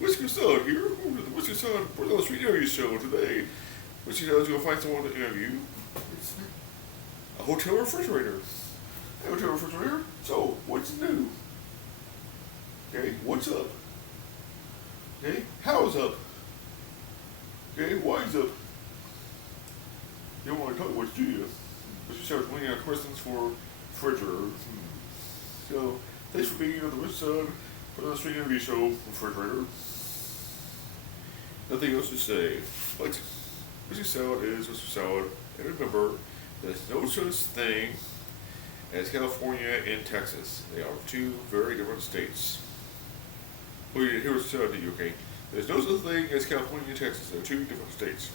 Whisker Salad here. Welcome to the Whisker Salad Portland Street Interview Show. Today, Whisker Salad is going to find someone to interview. It's a hotel refrigerator. Hey, hotel refrigerator. So, what's new? Okay, what's up? Okay, how's up? Okay, why's up? You don't want to talk, what's you? Whisker Salad's winning out questions for refrigerators. So, thanks for being on the Whisker Salad Portland Street Interview Show, refrigerator. Nothing else to say. But Whisker Salad is Whisker Salad, and remember, there's no such thing as California and Texas. They are two very different states. Oh, you didn't hear what I said, did you? Okay. There's no such thing as California and Texas. They're two different states.